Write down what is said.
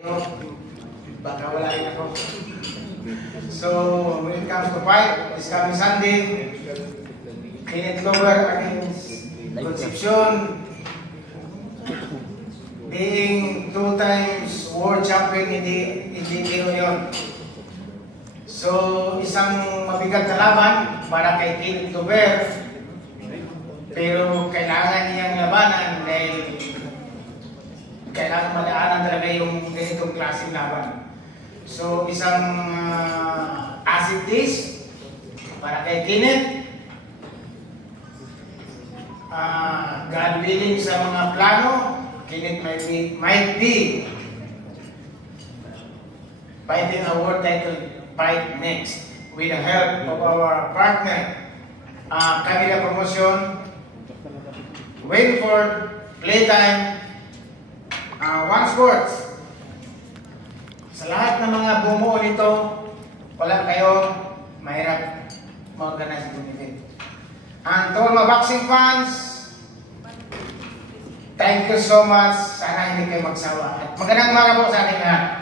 Baka wala rin ako. So, when it comes to fight, this coming Sunday, Kenneth Lover against Concepcion, being 2 times world champion in the Union. So, isang mabigat na laban para kay Kenneth Lover, pero kailangan niyang labanan dahil kailangan madaanan talaga yung ganitong klaseng laban. So, isang acid test para kay Kenneth. God willing sa mga plano, Kenneth might be fighting a world title fight next with the help of our partner, Camila Promotion, Winford, Playtime, One Sports. Sa lahat ng mga bumuo nito, wala kayo, mahirap mag-organize itong event. And to all my boxing fans, thank you so much. Sana hindi kayo magsawa. At magandang umaga po sa ating lahat.